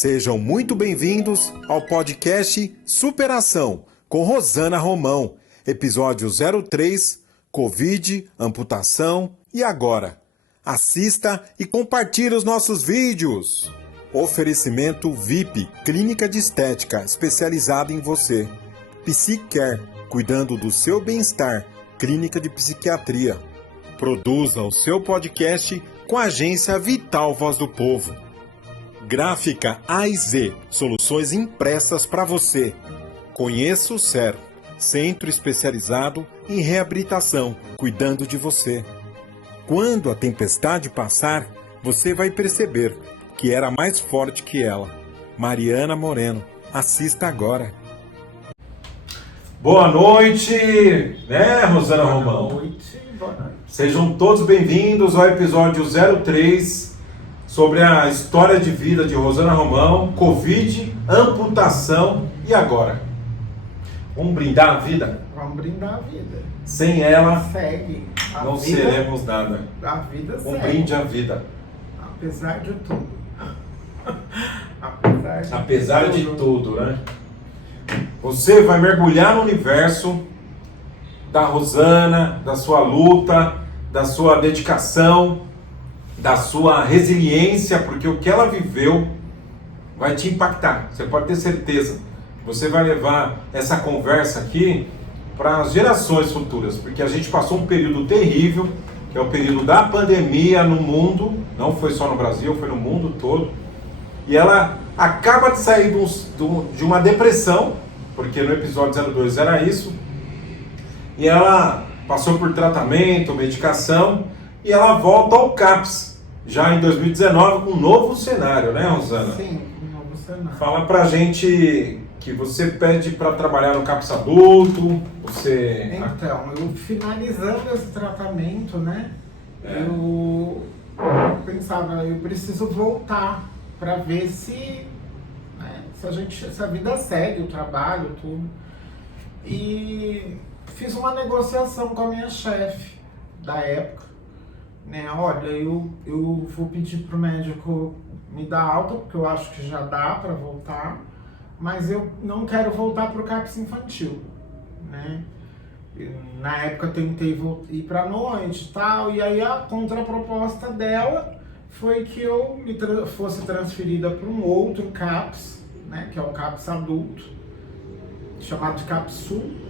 Sejam muito bem-vindos ao podcast Superação com Rosana Romão, episódio 03, Covid, amputação e agora. Assista e compartilhe os nossos vídeos. Oferecimento VIP, clínica de estética especializada em você. Psicare, cuidando do seu bem-estar, clínica de psiquiatria. Produza o seu podcast com a agência Vital Voz do Povo. Gráfica A e Z, soluções impressas para você. Conheça o CER, Centro Especializado em Reabilitação, cuidando de você. Quando a tempestade passar, você vai perceber que era mais forte que ela. Mariana Moreno, assista agora. Boa noite, né, Rosana Romão? Boa noite. Sejam todos bem-vindos ao episódio 03 sobre a história de vida de Rosana Romão, Covid, amputação e agora. Vamos brindar a vida? Vamos brindar a vida. Sem ela, segue. não seremos nada. A vida segue. Brinde à vida. Apesar de tudo. Apesar de tudo, né? Você vai mergulhar no universo da Rosana, da sua luta, da sua dedicação, da sua resiliência, porque o que ela viveu vai te impactar. Você pode ter certeza. Você vai levar essa conversa aqui para as gerações futuras, porque a gente passou um período terrível, que é o período da pandemia no mundo, não foi só no Brasil, foi no mundo todo, e ela acaba de sair de uma depressão, porque no episódio 02 era isso, e ela passou por tratamento, medicação, e ela volta ao CAPS, já em 2019, com um novo cenário, né, Rosana? Sim, um novo cenário. Fala pra gente que você pede para trabalhar no CAPS adulto, você... Então, eu finalizando esse tratamento, né, eu pensava, eu preciso voltar para ver se, né, se a vida segue, o trabalho, tudo. E fiz uma negociação com a minha chefe da época, né, olha, eu vou pedir pro médico me dar alta, porque eu acho que já dá para voltar, mas eu não quero voltar pro CAPS infantil, né? Na época eu tentei ir pra noite e tal, e aí a contraproposta dela foi que eu fosse transferida para um outro CAPS, né, que é o CAPS adulto, chamado de CAPS Sul.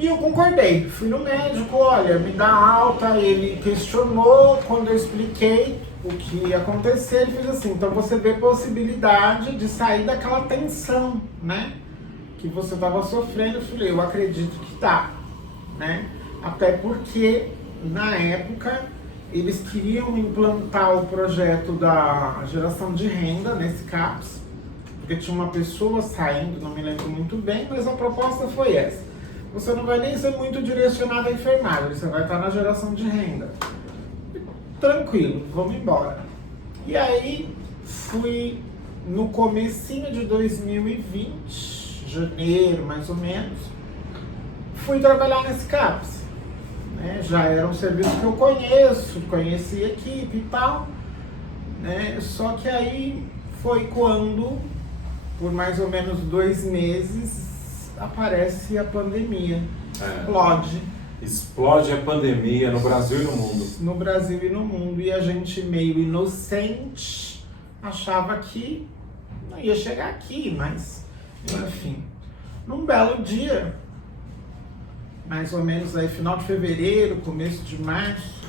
E eu concordei, fui no médico, olha, me dá alta, ele questionou, quando eu expliquei o que ia acontecer, ele fez assim, então você vê possibilidade de sair daquela tensão, né, que você estava sofrendo. Eu falei, eu acredito que tá, né, até porque na época eles queriam implantar o projeto da geração de renda nesse CAPS, porque tinha uma pessoa saindo, não me lembro muito bem, mas a proposta foi essa. Você não vai nem ser muito direcionado à enfermagem, você vai estar na geração de renda. Tranquilo, vamos embora. E aí, fui no comecinho de 2020, janeiro mais ou menos, fui trabalhar nesse CAPS. Né? Já era um serviço que eu conheci a equipe e tal, né? Só que aí foi quando, por mais ou menos 2 meses, aparece a pandemia, Explode a pandemia no Brasil e no mundo. No Brasil e no mundo, e a gente meio inocente achava que não ia chegar aqui, mas enfim. Num belo dia, mais ou menos aí final de fevereiro, começo de março,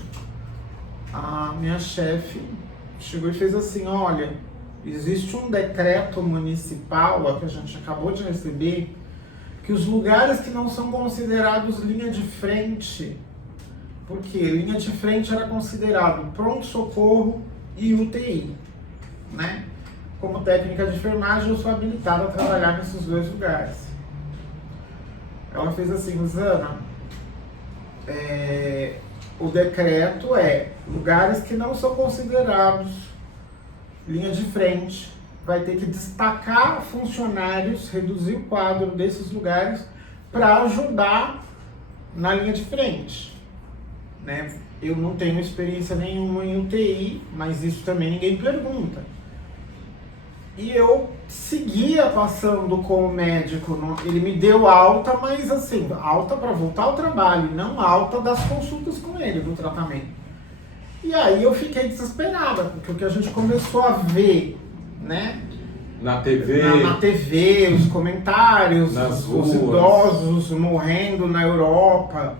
a minha chefe chegou e fez assim, olha, existe um decreto municipal que a gente acabou de receber, que os lugares que não são considerados linha de frente, porque linha de frente era considerado pronto-socorro e UTI, né? Como técnica de enfermagem, eu sou habilitada a trabalhar nesses 2 lugares. Ela fez assim, Rosana, o decreto é lugares que não são considerados linha de frente, vai ter que destacar funcionários, reduzir o quadro desses lugares para ajudar na linha de frente, né? Eu não tenho experiência nenhuma em UTI, mas isso também ninguém pergunta. E eu seguia passando com o médico, ele me deu alta, mas assim, alta para voltar ao trabalho, não alta das consultas com ele, do tratamento. E aí eu fiquei desesperada, porque o que a gente começou a ver, né? Na TV. Na TV, os comentários, os idosos morrendo na Europa.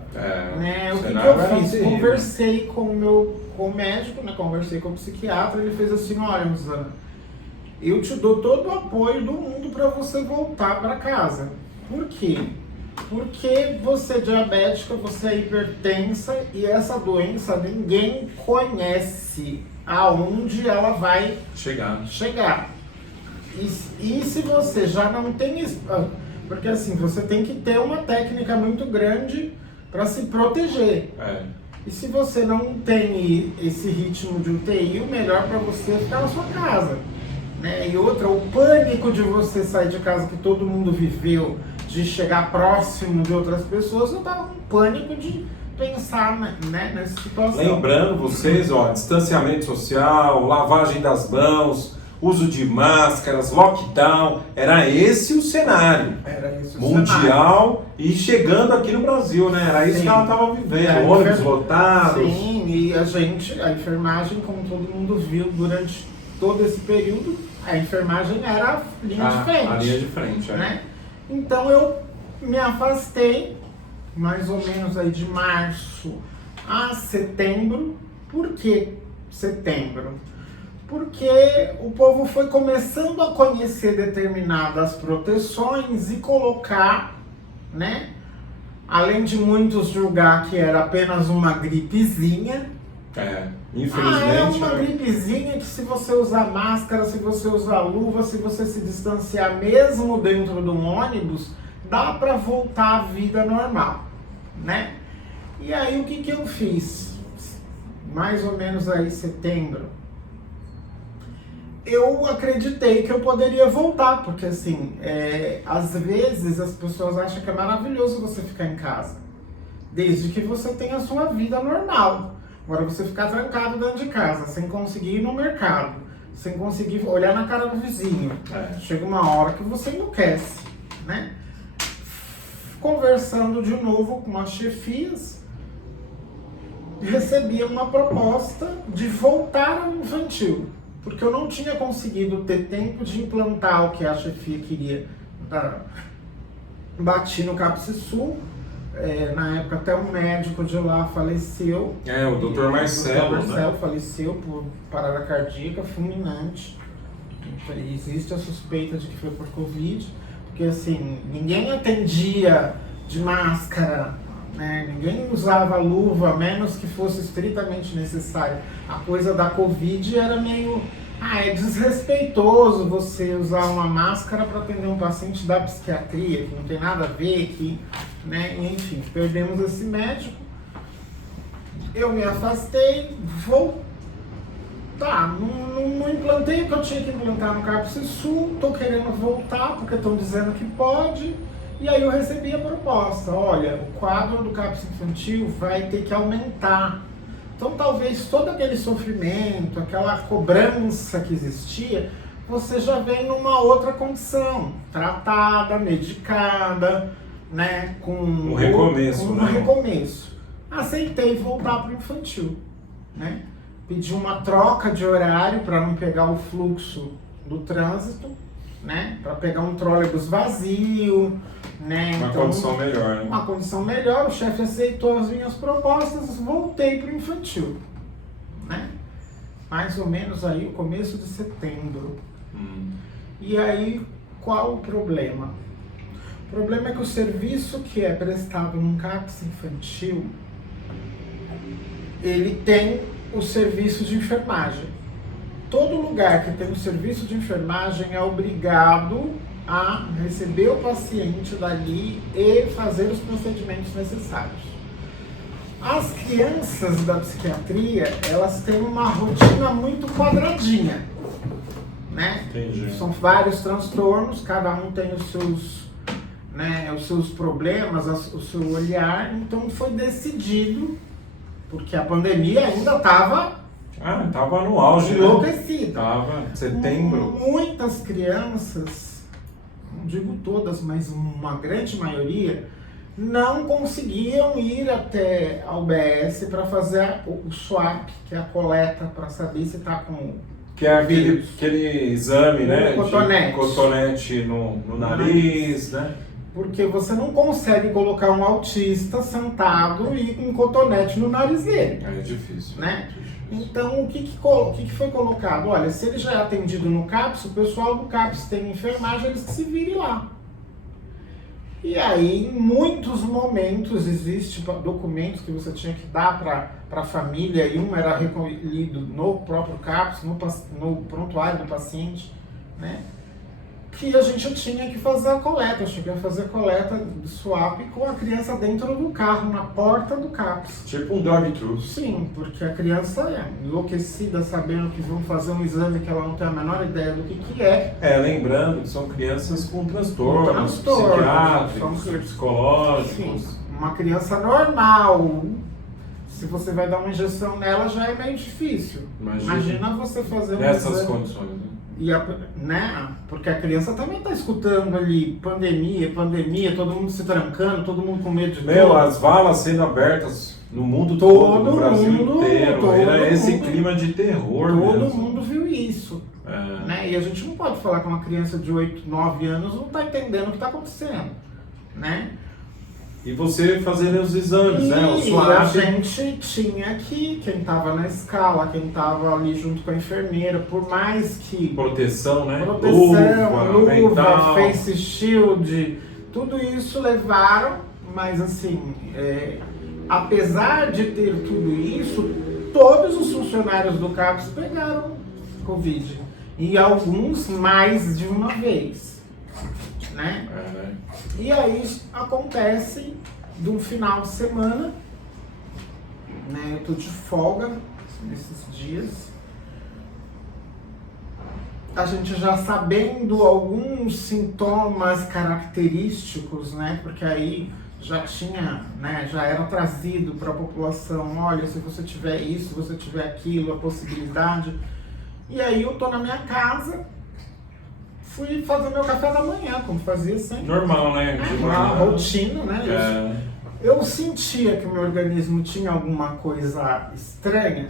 Né? O que eu fiz? Terrível. Conversei com o médico, né? Conversei com o psiquiatra, ele fez assim, olha, Rosana, eu te dou todo o apoio do mundo para você voltar para casa. Por quê? Porque você é diabética, você é hipertensa e essa doença ninguém conhece aonde ela vai chegar. E se você já não tem... Porque assim, você tem que ter uma técnica muito grande para se proteger. E se você não tem esse ritmo de UTI, o melhor para você é ficar na sua casa. Né? E outra, o pânico de você sair de casa que todo mundo viveu, de chegar próximo de outras pessoas, eu tava com pânico de pensar, né, nessa situação. Lembrando vocês, distanciamento social, lavagem das mãos, uso de máscaras, lockdown, era esse o cenário. Era esse o mundial cenário. E chegando aqui no Brasil, né? Era isso que ela estava vivendo, ônibus lotados. Sim, e a enfermagem, como todo mundo viu durante todo esse período, a enfermagem era a linha de frente. A linha de frente, né? Então eu me afastei, mais ou menos aí de março a setembro. Por que setembro? Porque o povo foi começando a conhecer determinadas proteções e colocar, né? Além de muitos julgar que era apenas uma gripezinha. Infelizmente. É uma gripezinha que se você usar máscara, se você usar luva, se você se distanciar mesmo dentro de um ônibus, dá para voltar à vida normal, né? E aí o que eu fiz? Mais ou menos aí setembro. Eu acreditei que eu poderia voltar, porque assim, às vezes as pessoas acham que é maravilhoso você ficar em casa, desde que você tenha a sua vida normal. Agora você ficar trancado dentro de casa, sem conseguir ir no mercado, sem conseguir olhar na cara do vizinho, chega uma hora que você enlouquece, né? Conversando de novo com as chefias, recebi uma proposta de voltar ao infantil. Porque eu não tinha conseguido ter tempo de implantar o que a chefia queria. Bati no CapsiSul, na época até um médico de lá faleceu. O Dr. Marcelo. O Dr. Marcelo faleceu por parada cardíaca fulminante. Existe a suspeita de que foi por Covid, porque assim, ninguém atendia de máscara, né? Ninguém usava luva, menos que fosse estritamente necessário. A coisa da Covid era meio... é desrespeitoso você usar uma máscara para atender um paciente da psiquiatria, que não tem nada a ver, né? Enfim, perdemos esse médico. Eu me afastei, não implantei o que eu tinha que implantar no CapsiSul, tô querendo voltar porque estão dizendo que pode. E aí eu recebi a proposta, olha, o quadro do CAPS infantil vai ter que aumentar. Então talvez todo aquele sofrimento, aquela cobrança que existia, você já vem numa outra condição, tratada, medicada, né, com um recomeço. Recomeço. Aceitei voltar para o infantil, né? Pedi uma troca de horário para não pegar o fluxo do trânsito, né? Para pegar um trólebus vazio, né? Uma condição melhor, né? Uma condição melhor, o chefe aceitou as minhas propostas, voltei para o infantil, né? Mais ou menos aí o começo de setembro. E aí, qual o problema? O problema é que o serviço que é prestado num CAPS infantil, ele tem o serviço de enfermagem. Todo lugar que tem o serviço de enfermagem é obrigado a receber o paciente dali e fazer os procedimentos necessários. As crianças da psiquiatria, elas têm uma rotina muito quadradinha, né? Entendi. São vários transtornos, cada um tem os seus problemas, o seu olhar, então foi decidido, porque a pandemia ainda estava Ah, tava no auge, enlouquecido. Tava setembro. Muitas crianças, não digo todas, mas uma grande maioria, não conseguiam ir até a UBS para fazer o swap, que é a coleta para saber se está com que é aquele exame, né? Cotonete. De cotonete no nariz, né? Porque você não consegue colocar um autista sentado e com um cotonete no nariz dele. É difícil. Né? Então, o que foi colocado? Olha, se ele já é atendido no CAPS, o pessoal do CAPS tem enfermagem, eles que se virem lá. E aí, em muitos momentos, existem documentos que você tinha que dar para a família, e um era recolhido no próprio CAPS, no prontuário do paciente, né? Que a gente tinha que fazer a coleta. Eu cheguei a fazer a coleta do swap com a criança dentro do carro, na porta do CAPS. Tipo um drive-thru. Sim, porque a criança é enlouquecida sabendo que vão fazer um exame que ela não tem a menor ideia do que é. Lembrando que são crianças com transtornos psiquiátricos, psicológicos. Sim, uma criança normal, se você vai dar uma injeção nela, já é meio difícil. Imagina você fazer um nessas exame. Condições, né? Né? Porque a criança também está escutando ali pandemia, todo mundo se trancando, todo mundo com medo de tudo. As valas sendo abertas no mundo todo, no Brasil inteiro. Era esse clima de terror mesmo. Todo mundo viu isso. Né? E a gente não pode falar que uma criança de 8, 9 anos não está entendendo o que está acontecendo. Né? E você fazendo os exames, né? O swab. E a gente tinha que, quem estava na escala, quem estava ali junto com a enfermeira, por mais que... Proteção, né? Luva, face shield, tudo isso levaram, mas assim, apesar de ter tudo isso, todos os funcionários do CAPS pegaram Covid. E alguns mais de uma vez. Né? E aí acontece de um final de semana, né? Eu tô de folga nesses dias. A gente já sabendo alguns sintomas característicos, né? Porque aí já tinha, né? Já era trazido para a população, olha, se você tiver isso, se você tiver aquilo, a possibilidade. E aí eu tô na minha casa, fui fazer meu café da manhã, como fazia sempre. Normal, né? Uma rotina, né? Eu sentia que o meu organismo tinha alguma coisa estranha,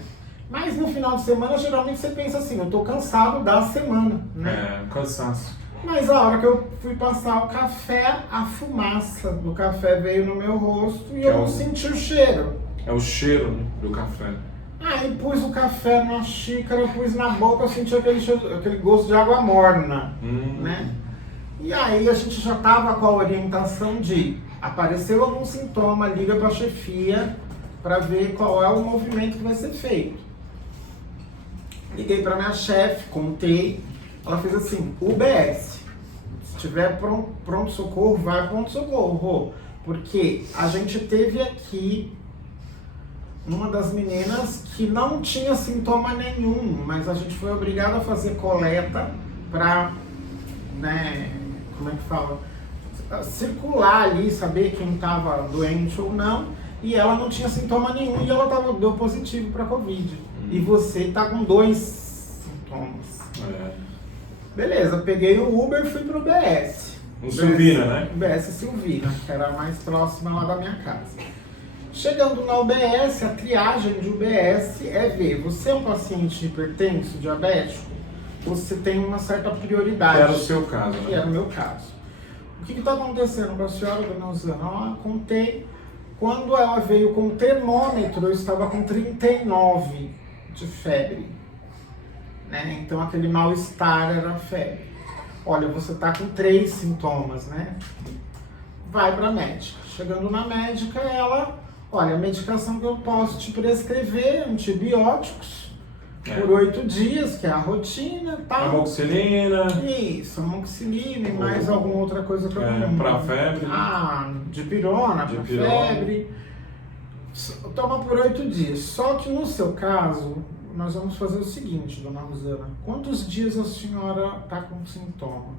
mas no final de semana, geralmente você pensa assim, eu tô cansado da semana, né? Cansaço. Mas a hora que eu fui passar o café, a fumaça do café veio no meu rosto e eu não senti o cheiro. É o cheiro do café. Aí pus o café na xícara, pus na boca, eu senti aquele gosto de água morna, né? E aí a gente já tava com a orientação de apareceu algum sintoma, liga para a chefia para ver qual é o movimento que vai ser feito. Liguei para minha chefe, contei, ela fez assim, UBS, se tiver pronto-socorro, vai pronto-socorro, porque a gente teve aqui uma das meninas que não tinha sintoma nenhum, mas a gente foi obrigado a fazer coleta para, né, como é que fala, circular ali, saber quem estava doente ou não, e ela não tinha sintoma nenhum e ela deu positivo para Covid. E você está com 2 sintomas. Beleza, peguei o Uber e fui pro UBS. Silvina, né? UBS Silvina, que era a mais próxima lá da minha casa. Chegando na UBS, a triagem de UBS é ver, você é um paciente hipertenso, diabético, você tem uma certa prioridade. Que era o seu caso, né? Que era o meu caso. O que está acontecendo com a senhora, dona Rosana? Ela contei, quando ela veio com o termômetro, eu estava com 39 de febre. Né? Então aquele mal-estar era febre. Olha, você está com 3 sintomas, né? Vai para a médica. Chegando na médica, ela... Olha, a medicação que eu posso te prescrever, antibióticos, por 8 dias, que é a rotina, tá? Amoxicilina. Isso, amoxicilina e mais alguma outra coisa que eu não lembro. Pra febre. Dipirona, pra febre. Toma por 8 dias. Só que no seu caso, nós vamos fazer o seguinte, dona Rosana. Quantos dias a senhora tá com sintoma?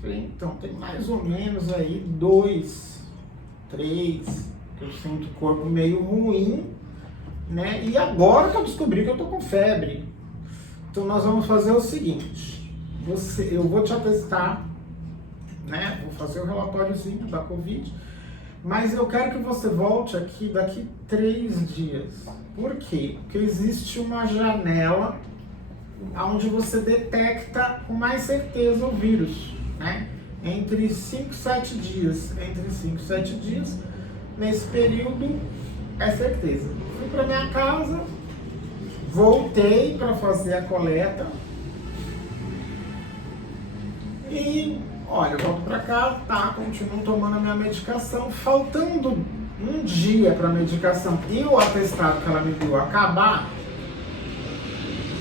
Falei, então, tem mais ou menos aí 2, 3... Eu sinto o corpo meio ruim, né? E agora que eu descobri que eu tô com febre. Então nós vamos fazer o seguinte, eu vou te atestar, né? Vou fazer o relatóriozinho da Covid, mas eu quero que você volte aqui daqui 3 dias. Por quê? Porque existe uma janela onde você detecta com mais certeza o vírus, né? Entre 5 e 7 dias. Entre 5 e 7 dias, nesse período, é certeza. Fui para minha casa, voltei para fazer a coleta e, olha, eu volto para casa, tá, continuo tomando a minha medicação, faltando um dia para a medicação e o atestado que ela me deu acabar,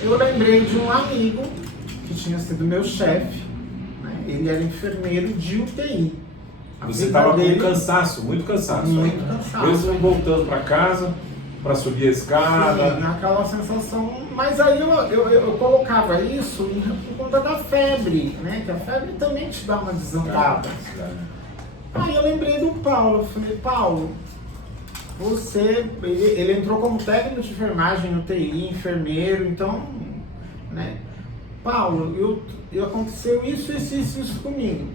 eu lembrei de um amigo que tinha sido meu chefe, né? Ele era enfermeiro de UTI. Você estava com cansaço, muito cansaço. Muito cansado. Mesmo voltando para casa, para subir a escada. Sim, aquela sensação. Mas aí eu colocava isso por conta da febre, né? Que a febre também te dá uma desandada. Aí eu lembrei do Paulo. Eu falei, Paulo, ele entrou como técnico de enfermagem no TI, enfermeiro, então, né? Paulo, aconteceu isso comigo.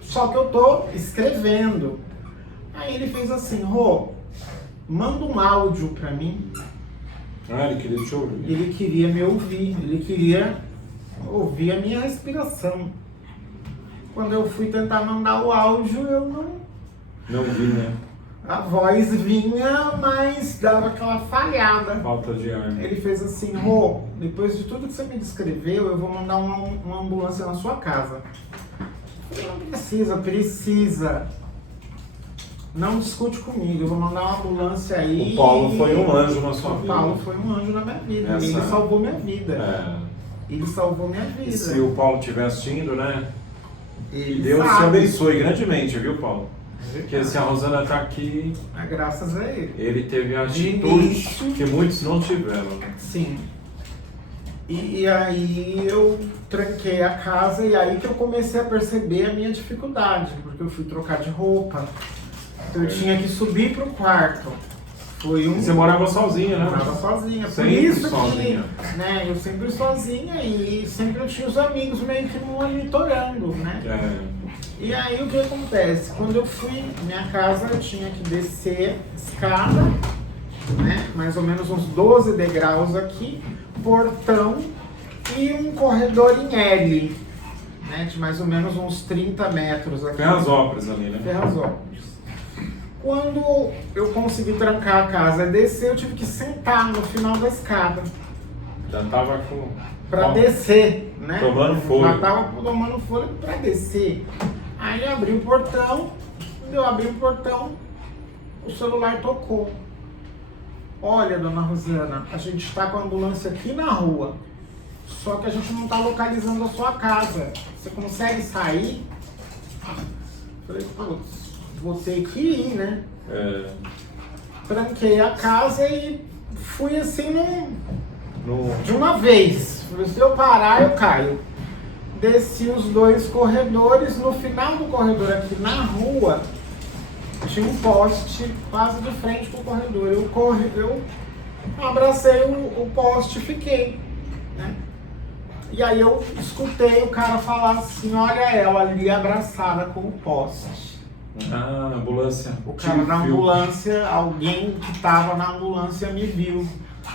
Só que eu tô escrevendo. Aí ele fez assim, Rô, manda um áudio pra mim. Ah, ele queria te ouvir. Ele queria me ouvir, ele queria ouvir a minha respiração. Quando eu fui tentar mandar o áudio, eu não vi, né? A voz vinha, mas dava aquela falhada. Falta de ar. Ele fez assim, Rô, depois de tudo que você me descreveu, eu vou mandar uma ambulância na sua casa. Eu não precisa. Não discute comigo, eu vou mandar uma ambulância aí. O Paulo foi um anjo na sua vida. O Paulo foi um anjo na minha vida. Ele salvou minha vida. Ele salvou minha vida. E se o Paulo estiver assistindo, né? Ele Deus sabe. te abençoe grandemente, viu, Paulo? Porque se a Rosana está aqui, graças a ele. Ele teve a atitude que muitos não tiveram. Né? Sim. E aí eu tranquei a casa e aí que eu comecei a perceber a minha dificuldade, porque eu fui trocar de roupa, então eu tinha que subir pro quarto. Você morava sozinha, né? Morava sozinha. Sempre por isso sozinha. Que, né, eu sempre sozinha e sempre eu tinha os amigos meio que me monitorando, né? E aí o que acontece? Quando eu fui, minha casa eu tinha que descer escada, né? Mais ou menos uns 12 degraus aqui, portão e um corredor em L, né? De mais ou menos uns 30 metros aqui. Ferrazópolis ali, né? Ferrazópolis. Quando eu consegui trancar a casa e descer, eu tive que sentar no final da escada. Já tava com... Pra descer, né? Tomando fôlego. Já tava tomando fôlego pra descer. Aí eu abri o portão, quando eu abri o portão, o celular tocou. Olha, dona Rosana, a gente está com a ambulância aqui na rua, só que a gente não está localizando a sua casa. Você consegue sair? Falei, putz, vou ter que ir, né? Tranquei a casa e fui assim de uma vez. Falei, se eu parar, eu caio. Desci os 2 corredores, no final do corredor aqui na rua, tinha um poste quase de frente pro corredor. Eu abracei o poste e fiquei, né? E aí eu escutei o cara falar assim, olha ela ali abraçada com o poste. Ah, ambulância. O cara da ambulância, alguém que estava na ambulância me viu.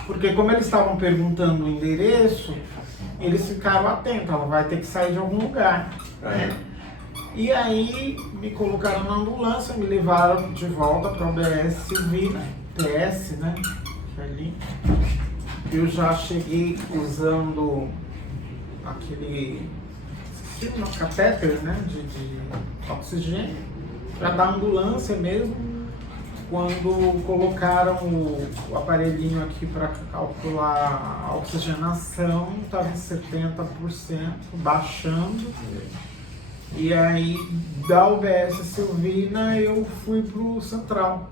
Porque como eles estavam perguntando o endereço, eles ficaram atentos, ela vai ter que sair de algum lugar. Né? E aí me colocaram na ambulância, me levaram de volta para o OBS Silvina, PS, né? Ali. Eu já cheguei usando aquele catéter, né? De oxigênio, para dar ambulância mesmo. Quando colocaram o aparelhinho aqui para calcular a oxigenação, estava em 70%, baixando. E aí, da UBS Silvina, eu fui pro Central.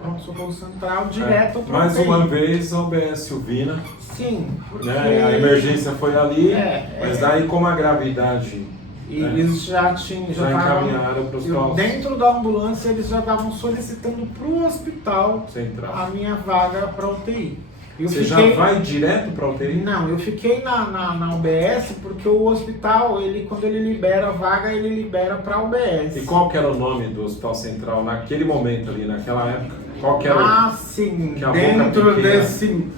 Pronto-socorro Central, direto pro Mais UTI. uma vez, a UBS Silvina. Sim, porque... Né? A emergência foi ali, mas daí como a gravidade E eles já encaminharam para o hospital. Dentro da ambulância, eles já estavam solicitando para o hospital Central. a minha vaga para UTI. Você já vai direto para UTI? Não, eu fiquei na UBS porque o hospital, quando ele libera a vaga, ele libera para a UBS. E qual que era o nome do Hospital Central naquele momento ali, naquela época? Qual que era sim, dentro desse...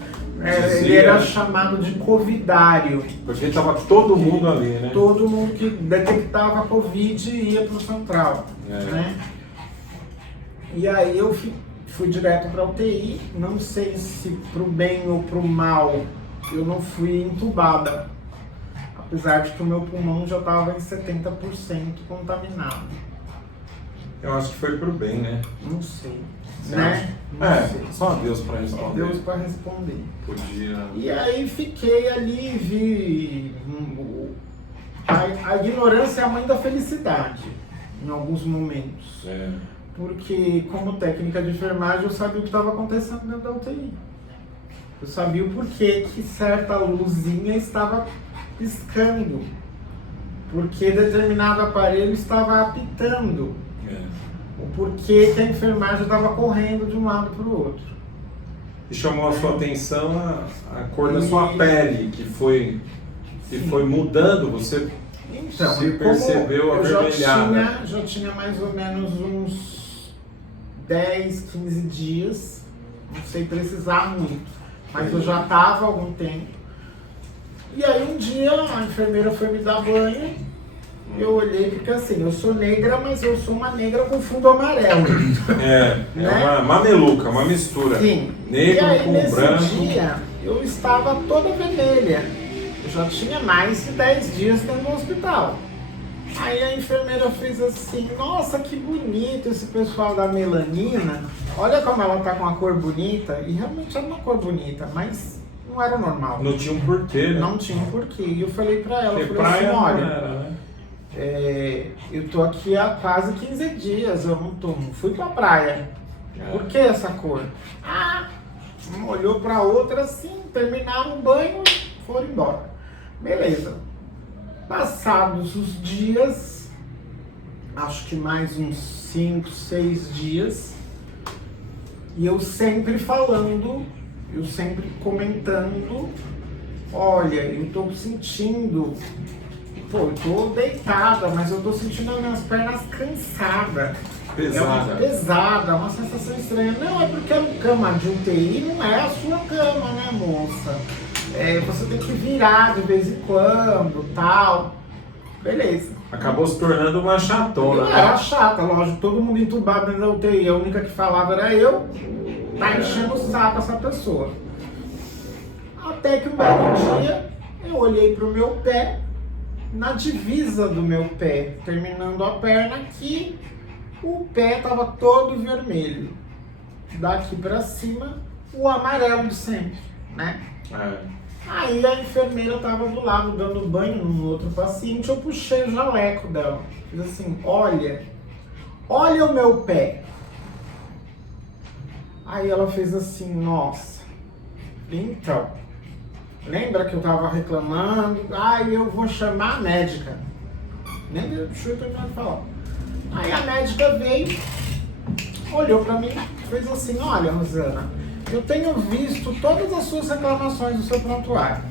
ele era chamado de covidário. Porque estava todo mundo ali, né? Todo mundo que detectava Covid ia para o central. Né? E aí eu fui direto para UTI. Não sei se pro bem ou pro mal eu não fui entubada. Apesar de que o meu pulmão já estava em 70% contaminado. Eu acho que foi pro bem, né? Não sei. Você Né? acha? Só Deus para responder. Só Deus para responder. Podia. E aí fiquei ali, vi. A ignorância é a mãe da felicidade, em alguns momentos. Porque, como técnica de enfermagem, eu sabia o que estava acontecendo dentro da UTI. Eu sabia o porquê que certa luzinha estava piscando. Porque determinado aparelho estava apitando. O porquê que a enfermagem estava correndo de um lado para o outro. E chamou a sua atenção a cor da sua pele, que foi mudando, você então, se percebeu avermelhada. Já tinha mais ou menos uns 10, 15 dias, não sei precisar muito, mas eu já estava há algum tempo. E aí um dia a enfermeira foi me dar banho. Eu olhei porque assim, eu sou negra, mas eu sou uma negra com fundo amarelo. Né? Uma mameluca, uma mistura. Sim. Negro e aí, com nesse branco. dia, eu estava toda vermelha. Eu já tinha mais de 10 dias dentro do hospital. Aí a enfermeira fez assim, nossa, que bonito esse pessoal da melanina. Olha como ela tá com uma cor bonita. E realmente era uma cor bonita, mas não era normal. Não tinha um porquê, né? Não tinha um porquê. E eu falei pra ela, porque falei assim, olha... Era, né? eu tô aqui há quase 15 dias, eu não fui pra praia. Por que essa cor? Uma olhou pra outra assim, terminaram o banho e foram embora. Beleza. Passados os dias, acho que mais uns 5, 6 dias, e eu sempre falando, eu sempre comentando, olha, eu tô sentindo... Pô, eu tô deitada, mas eu tô sentindo as minhas pernas cansadas. Pesada, uma sensação estranha. Não, é porque a cama de UTI não é a sua cama, né, moça? Você tem que virar de vez em quando, tal. Beleza. Acabou se tornando uma chatona. Era chata, lógico. Todo mundo entubado dentro da UTI. A única que falava era eu. Tá enchendo o saco essa pessoa. Até que um belo dia, eu olhei pro meu pé. Na divisa do meu pé, terminando a perna aqui, o pé estava todo vermelho. Daqui para cima, o amarelo de sempre, né? Aí a enfermeira estava do lado dando banho num outro paciente, eu puxei o jaleco dela. Fiz assim, olha o meu pé. Aí ela fez assim, nossa, então... Lembra que eu tava reclamando? Eu vou chamar a médica. Nem deixa eu terminar de falar. Aí a médica veio, olhou pra mim e fez assim, olha, Rosana, eu tenho visto todas as suas reclamações do seu prontuário,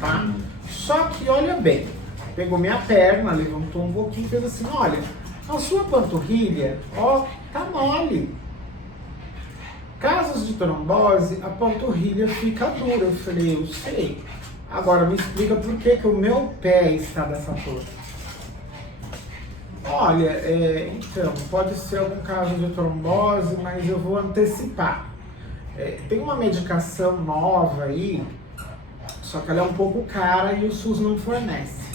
tá? Só que, olha bem, pegou minha perna, levantou um pouquinho e fez assim, olha, a sua panturrilha, tá mole. Casos de trombose, a panturrilha fica dura. Eu falei, eu sei. Agora me explica por que o meu pé está dessa cor. Olha, então, pode ser algum caso de trombose, mas eu vou antecipar. Tem uma medicação nova aí, só que ela é um pouco cara e o SUS não fornece.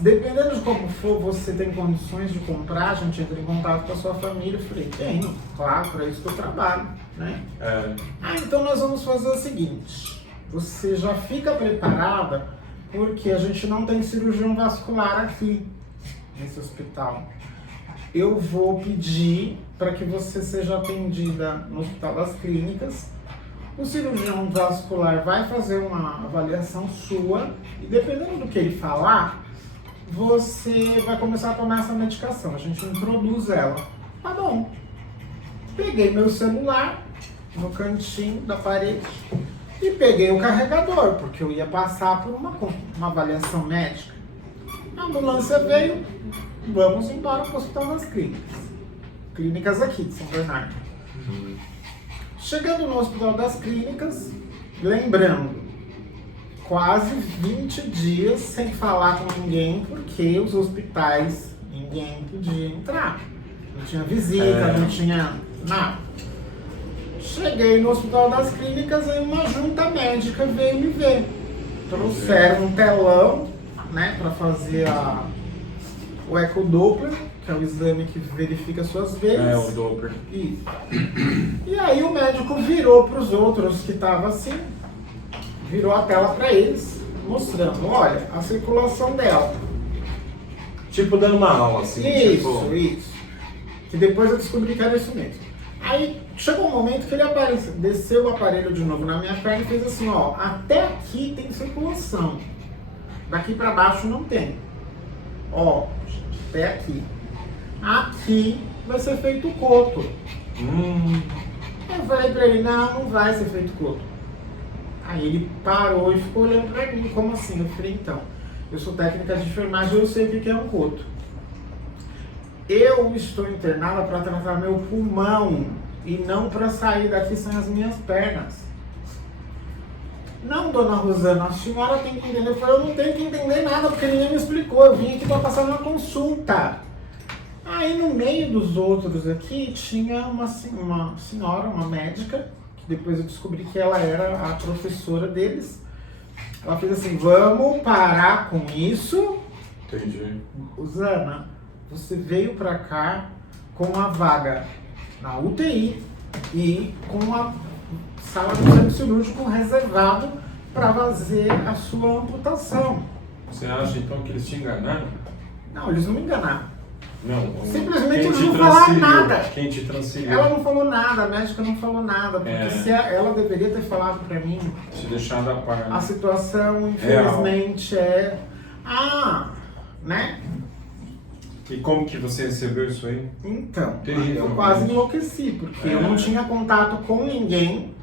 Dependendo de como for, você tem condições de comprar, a gente entra em contato com a sua família. Eu falei, tenho, claro, para isso que eu trabalho, né? Então nós vamos fazer o seguinte, você já fica preparada, porque a gente não tem cirurgião vascular aqui, nesse hospital. Eu vou pedir para que você seja atendida no Hospital das Clínicas. O cirurgião vascular vai fazer uma avaliação sua, e dependendo do que ele falar, você vai começar a tomar essa medicação. A gente introduz ela. Tá bom. Peguei meu celular no cantinho da parede e peguei o carregador, porque eu ia passar por uma avaliação médica. A ambulância veio, vamos embora para o Hospital das Clínicas. Clínicas aqui de São Bernardo. Chegando no Hospital das Clínicas, lembrando, quase 20 dias sem falar com ninguém, porque os hospitais, ninguém podia entrar. Não tinha visita, não tinha nada. Cheguei no Hospital das Clínicas e uma junta médica veio me ver. Trouxeram um telão, né, para fazer o ecodoppler, que é o exame que verifica suas veias. O Doppler. Isso. E aí o médico virou para os outros que estavam assim, virou a tela para eles, mostrando, olha, a circulação dela. Tipo dando uma aula, assim. Isso. Que depois eu descobri que era isso mesmo. Aí chegou um momento que ele apareceu, desceu o aparelho de novo na minha perna e fez assim, ó, até aqui tem circulação. Daqui para baixo não tem. Ó, até aqui. Aqui vai ser feito coto. Eu falei pra ele, não vai ser feito coto. Aí ele parou e ficou olhando pra mim, como assim? Eu falei, então, eu sou técnica de enfermagem, eu sei o que é um coto. Eu estou internada para tratar meu pulmão e não para sair daqui sem as minhas pernas. Não, dona Rosana, a senhora tem que entender. Eu falei, eu não tenho que entender nada, porque ninguém me explicou. Eu vim aqui para passar uma consulta. Aí no meio dos outros aqui tinha uma senhora, uma médica, que depois eu descobri que ela era a professora deles. Ela fez assim, vamos parar com isso. Entendi. Rosana, você veio pra cá com a vaga na UTI e com a sala do centro cirúrgico reservado para fazer a sua amputação. Você acha então que eles te enganaram? Não, eles não me enganaram. Não. Simplesmente eles não falaram nada. Quem te transferiu? Ela não falou nada, a médica não falou nada, porque se ela deveria ter falado pra mim. Te deixado a par. A situação, infelizmente, né? E como que você recebeu isso aí? Então, Terrível, eu quase enlouqueci, porque eu não tinha contato com ninguém.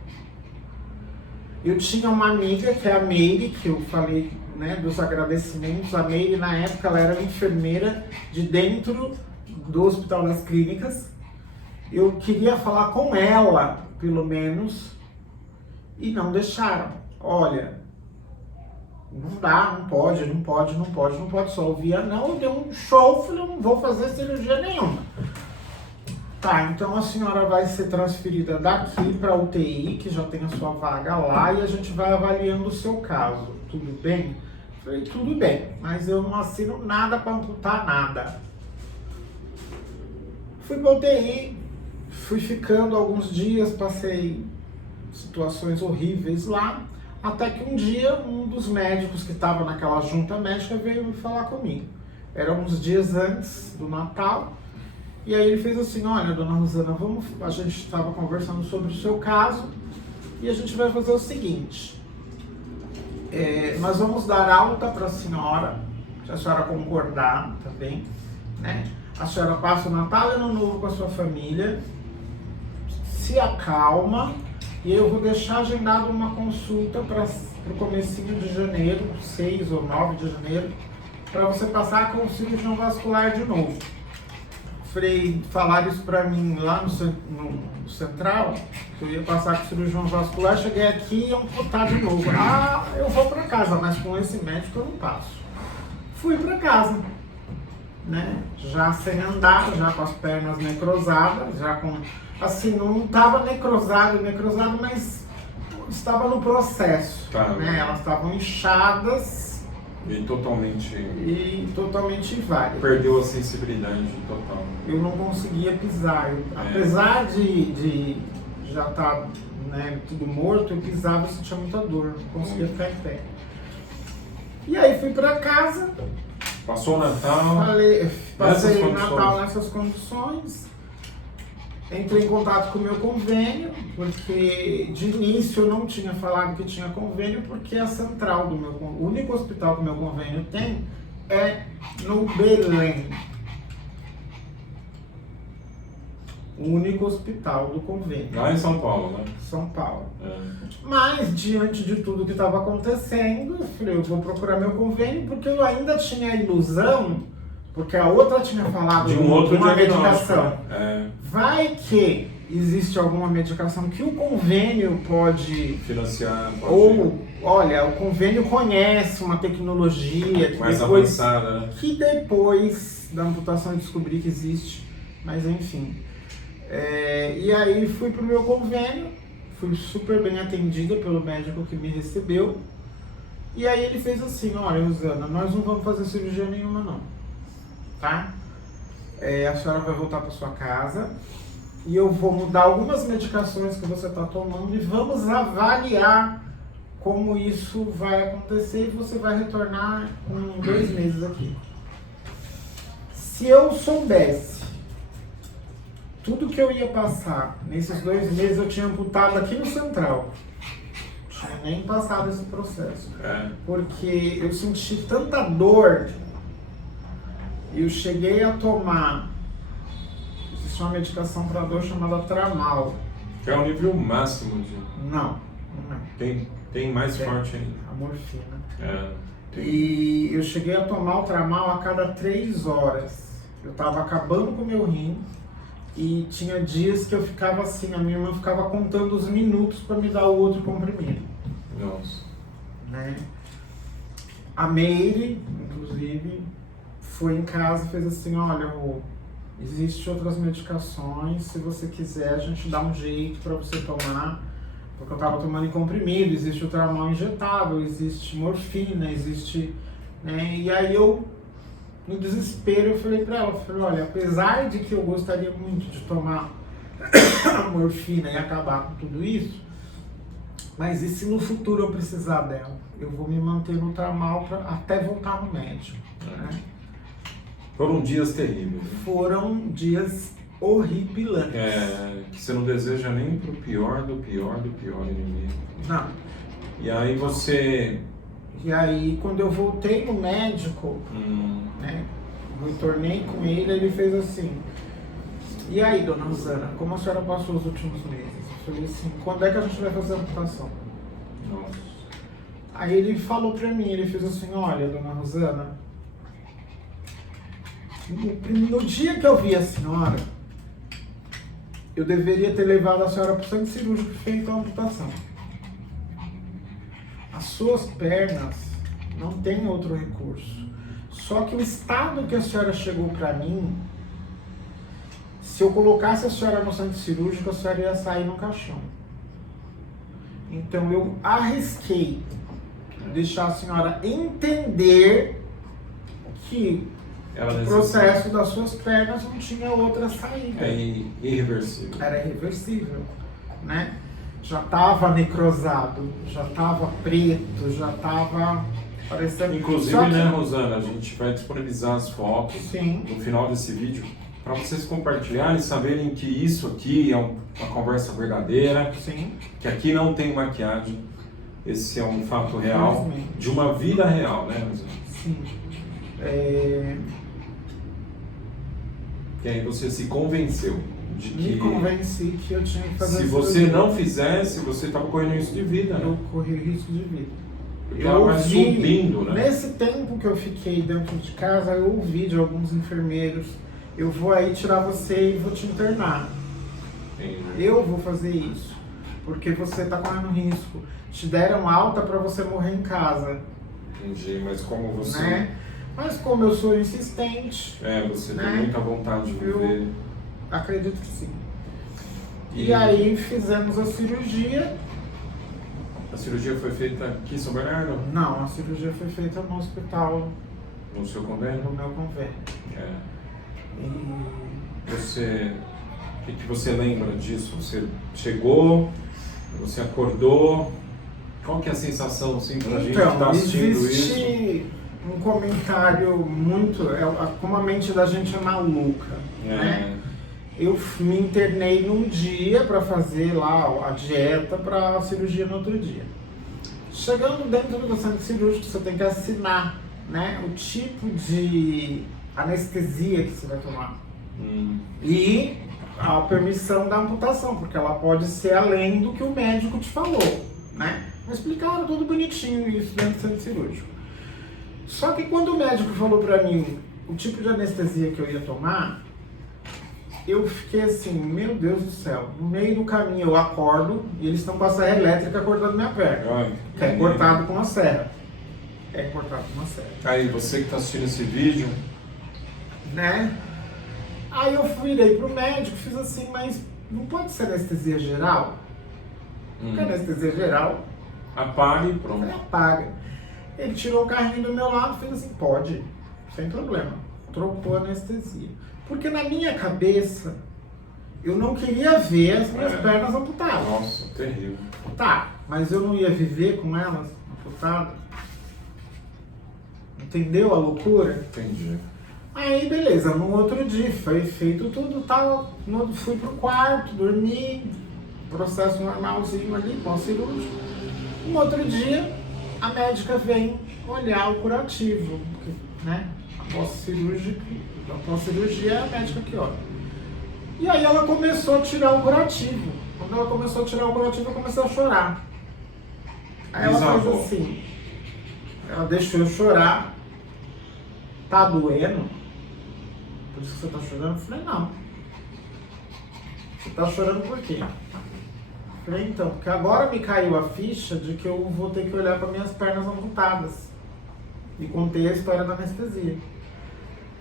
Eu tinha uma amiga, que é a Meire, que eu falei, né, dos agradecimentos. A Meire, na época, ela era enfermeira de dentro do Hospital das Clínicas. Eu queria falar com ela, pelo menos, e não deixaram. Olha, não dá, não pode, só ouvia não, eu dei um show, falei, eu não vou fazer cirurgia nenhuma. Tá, então a senhora vai ser transferida daqui para a UTI, que já tem a sua vaga lá, e a gente vai avaliando o seu caso, tudo bem? Falei, tudo bem, mas eu não assino nada para amputar nada. Fui para a UTI, fui ficando alguns dias, passei situações horríveis lá, até que um dia um dos médicos que estava naquela junta médica veio me falar comigo. Era uns dias antes do Natal. E aí ele fez assim, olha, dona Rosana, a gente estava conversando sobre o seu caso e a gente vai fazer o seguinte. Nós vamos dar alta para a senhora, se a senhora concordar, tá bem? Né? A senhora passa o Natal e Ano Novo com a sua família, se acalma. E eu vou deixar agendado uma consulta para o comecinho de janeiro, 6 ou 9 de janeiro, para você passar com o cirurgião vascular de novo. Falaram isso para mim lá no Central, que eu ia passar com o cirurgião vascular, cheguei aqui e iam amputar de novo. Ah, eu vou para casa, mas com esse médico eu não passo. Fui para casa, né? Já sem andar, já com as pernas necrosadas, já com... Assim, não estava necrosado, mas estava no processo, né? Elas estavam inchadas e totalmente inválidas. Perdeu a sensibilidade total. Eu não conseguia pisar. Apesar de já estar, né, tudo morto, eu pisava e sentia muita dor, não conseguia ficar em pé. E aí fui para casa. Passou o Natal. Passei o Natal nessas condições. Entrei em contato com o meu convênio, porque de início eu não tinha falado que tinha convênio, porque a central do o único hospital que o meu convênio tem é no Belém. O único hospital do convênio. Lá em São Paulo, né? São Paulo. É. Mas, diante de tudo que estava acontecendo, eu falei, eu vou procurar meu convênio, porque eu ainda tinha a ilusão, porque a outra tinha falado De um outro uma diagnóstico. medicação. É. Vai que existe alguma medicação que o convênio pode... Financiar, pode Ou, olha, o convênio conhece uma tecnologia que mais depois, avançada, né? que depois da amputação eu descobri que existe, mas enfim. E aí fui pro meu convênio, fui super bem atendida pelo médico que me recebeu. E aí ele fez assim, olha, Rosana, nós não vamos fazer cirurgia nenhuma não, tá? A senhora vai voltar para sua casa e eu vou mudar algumas medicações que você está tomando e vamos avaliar como isso vai acontecer e você vai retornar em 2 meses aqui. Se eu soubesse tudo que eu ia passar nesses 2 meses, eu tinha amputado aqui no Central. Não tinha nem passado esse processo. Porque eu senti tanta dor. Eu cheguei a tomar, existe uma medicação para dor chamada Tramal. Que é o nível máximo de... Não. Tem mais forte ainda. A morfina. Tem. E eu cheguei a tomar o Tramal a cada 3 horas. Eu estava acabando com o meu rim. E tinha dias que eu ficava assim, a minha irmã ficava contando os minutos para me dar o outro comprimido. Nossa. Né? A Meire, inclusive, foi em casa e fez assim, olha, Rô, existem outras medicações, se você quiser a gente dá um jeito para você tomar, porque eu estava tomando em comprimido, existe o Tramal injetável, existe morfina, existe... Né? E aí eu, no desespero, eu falei para ela, olha, apesar de que eu gostaria muito de tomar a morfina e acabar com tudo isso, mas e se no futuro eu precisar dela? Eu vou me manter no Tramal até voltar no médico. Né? Foram dias terríveis. Né? Foram dias horripilantes. Que você não deseja nem pro pior do pior do pior inimigo. Não. E aí você... E aí, quando eu voltei no médico, né, retornei com ele fez assim, e aí, dona Rosana, como a senhora passou os últimos meses? Eu falei assim, quando é que a gente vai fazer a amputação? Nossa. Aí ele falou pra mim, ele fez assim, olha, dona Rosana, no dia que eu vi a senhora, eu deveria ter levado a senhora pro centro cirúrgico e feito a amputação. As suas pernas não tem outro recurso. Só que o estado que a senhora chegou para mim, se eu colocasse a senhora no centro cirúrgico, a senhora ia sair no caixão. Então eu arrisquei deixar a senhora entender que o processo das suas pernas não tinha outra saída. É irreversível. Era irreversível, né? Já estava necrosado, já estava preto, já estava parecendo... Inclusive, né, Rosana, a gente vai disponibilizar as fotos no final desse vídeo para vocês compartilharem e saberem que isso aqui é uma conversa verdadeira, que aqui não tem maquiagem, esse é um fato real, de uma vida real, né, Rosana? Sim. E aí você se convenceu de que... Me convenci que eu tinha que fazer se você não fizesse, você estava correndo risco de vida, né? Eu corri risco de vida. Porque ela vai subindo, né? Nesse tempo que eu fiquei dentro de casa, eu ouvi de alguns enfermeiros, eu vou aí tirar você e vou te internar. Entendi. Eu vou fazer isso, porque você está correndo risco. Te deram alta para você morrer em casa. Entendi, mas como você... Né? Mas como eu sou insistente... você tem muita vontade de viver. Eu acredito que sim. E aí fizemos a cirurgia. A cirurgia foi feita aqui em São Bernardo? Não, a cirurgia foi feita no hospital. No seu convênio? No meu convênio. E você... O que você lembra disso? Você chegou, você acordou... Qual que é a sensação, assim, pra gente que tá assistindo isso? Existe um comentário muito... como a mente da gente é maluca, né? Eu me internei num dia para fazer lá a dieta para a cirurgia no outro dia. Chegando dentro do centro cirúrgico, você tem que assinar né, o tipo de anestesia que você vai tomar. E a permissão da amputação, porque ela pode ser além do que o médico te falou, né? Me explicaram tudo bonitinho isso dentro do centro cirúrgico. Só que quando o médico falou pra mim o tipo de anestesia que eu ia tomar, eu fiquei assim, meu Deus do céu, no meio do caminho eu acordo e eles estão com a serra elétrica cortando minha perna. Que é cortado com uma serra. É cortado com uma serra. Aí, você que está assistindo esse vídeo, né? Aí eu virei pro médico, fiz assim, mas não pode ser anestesia geral? Porque anestesia geral... apaga e pronto. Ele apaga. Ele tirou o carrinho do meu lado e fez assim, pode, sem problema. Trocou a anestesia. Porque na minha cabeça, eu não queria ver as minhas pernas amputadas. Nossa, terrível. Tá, mas eu não ia viver com elas amputadas? Entendeu a loucura? Entendi. Aí, beleza, no outro dia foi feito tudo, tal, fui pro quarto, dormi, processo normalzinho ali, pós-cirúrgico. No outro dia, a médica vem olhar o curativo, né? Após cirurgia é a médica que olha. E aí ela começou a tirar o curativo. Quando ela começou a tirar o curativo, eu comecei a chorar. Aí ela fez assim, ela deixou eu chorar. Tá doendo? Por isso que você tá chorando? Eu falei, não. Você tá chorando por quê? Eu falei, então, porque agora me caiu a ficha de que eu vou ter que olhar para minhas pernas amputadas. E contei a história da anestesia.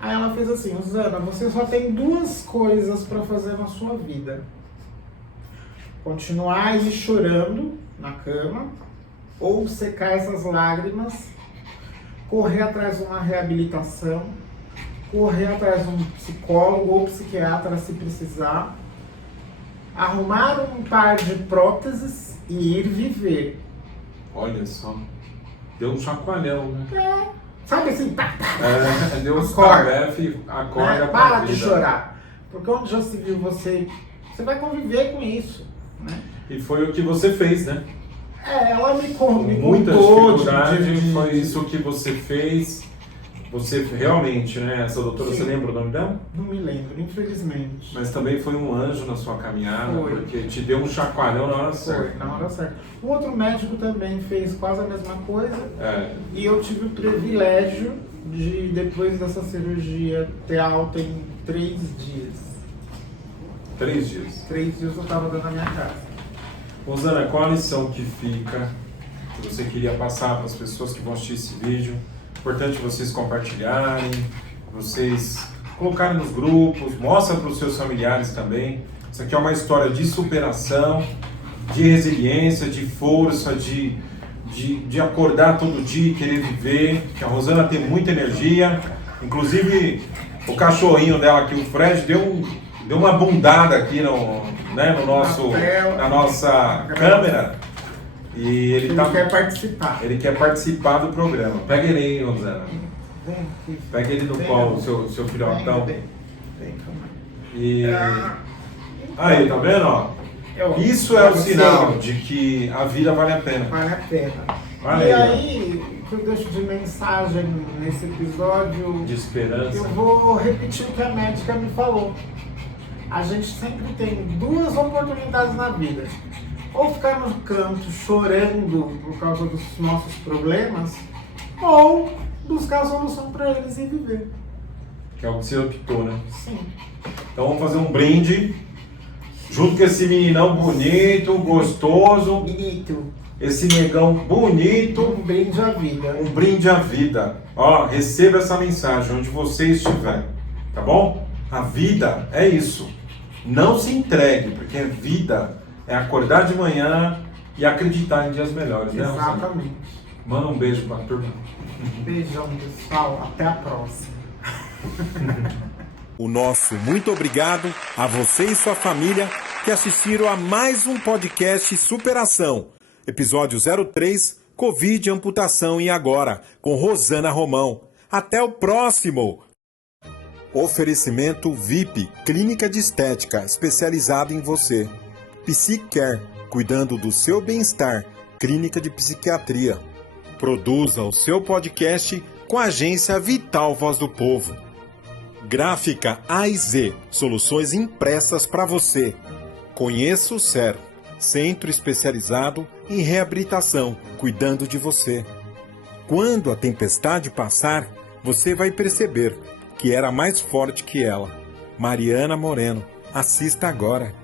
Aí ela fez assim, Rosana, você só tem duas coisas para fazer na sua vida. Continuar aí chorando na cama, ou secar essas lágrimas, correr atrás de uma reabilitação, correr atrás de um psicólogo ou psiquiatra se precisar, arrumar um par de próteses e ir viver. Olha só, deu um chacoalhão, né? Sabe assim, tá. Deu uns acorda, acorda. Para de chorar. Porque onde já se viu você vai conviver com isso, né? E foi o que você fez, né? Ela me muita contou dificuldade, foi isso que você fez. Você realmente, né? Essa doutora, Sim. Você lembra o nome dela? Não me lembro, infelizmente. Mas também foi um anjo na sua caminhada, Foi. porque te deu um chacoalhão na hora certa. Foi, na hora certa. Um outro médico também fez quase a mesma coisa. E eu tive o privilégio de, depois dessa cirurgia, ter alta em 3 dias. 3 dias. 3 dias eu estava dando a minha casa. Rosana, qual a lição que fica, que você queria passar para as pessoas que vão assistir esse vídeo? Importante vocês compartilharem, vocês colocarem nos grupos, mostra para os seus familiares também. Isso aqui é uma história de superação, de resiliência, de força, de acordar todo dia e querer viver. Que a Rosana tem muita energia. Inclusive, o cachorrinho dela aqui, o Fred, deu uma bundada aqui na nossa câmera. E ele quer participar. Ele quer participar do programa. Pega ele aí, Rosana. Vem aqui. Pega ele no colo, seu filhotão. Vem, E aí, tá vendo? Ó? Isso é o sinal de que a vida vale a pena. Vale a pena. Vale e aí, o que eu deixo de mensagem nesse episódio, de esperança. eu vou repetir o que a médica me falou. A gente sempre tem 2 oportunidades na vida. Ou ficar no canto chorando por causa dos nossos problemas, ou buscar a solução para eles e viver. Que é o que você optou, né? Sim. Então vamos fazer um brinde, junto com esse meninão bonito, gostoso. Bonito. Esse negão bonito. Um brinde à vida. Um brinde à vida. Ó, receba essa mensagem onde você estiver, tá bom? A vida é isso. Não se entregue, porque a vida é acordar de manhã e acreditar em dias melhores, né, Rosana? Exatamente. Manda um beijo pra turma. Beijão, pessoal. Até a próxima. O nosso muito obrigado a você e sua família que assistiram a mais um podcast Superação. Episódio 03, Covid, Amputação e Agora, com Rosana Romão. Até o próximo! Oferecimento VIP, clínica de estética especializada em você. Psicare, cuidando do seu bem-estar, clínica de psiquiatria. Produza o seu podcast com a agência Vital Voz do Povo. Gráfica A e Z, soluções impressas para você. Conheça o CER, Centro Especializado em Reabilitação, cuidando de você. Quando a tempestade passar, você vai perceber que era mais forte que ela. Mariana Moreno, assista agora.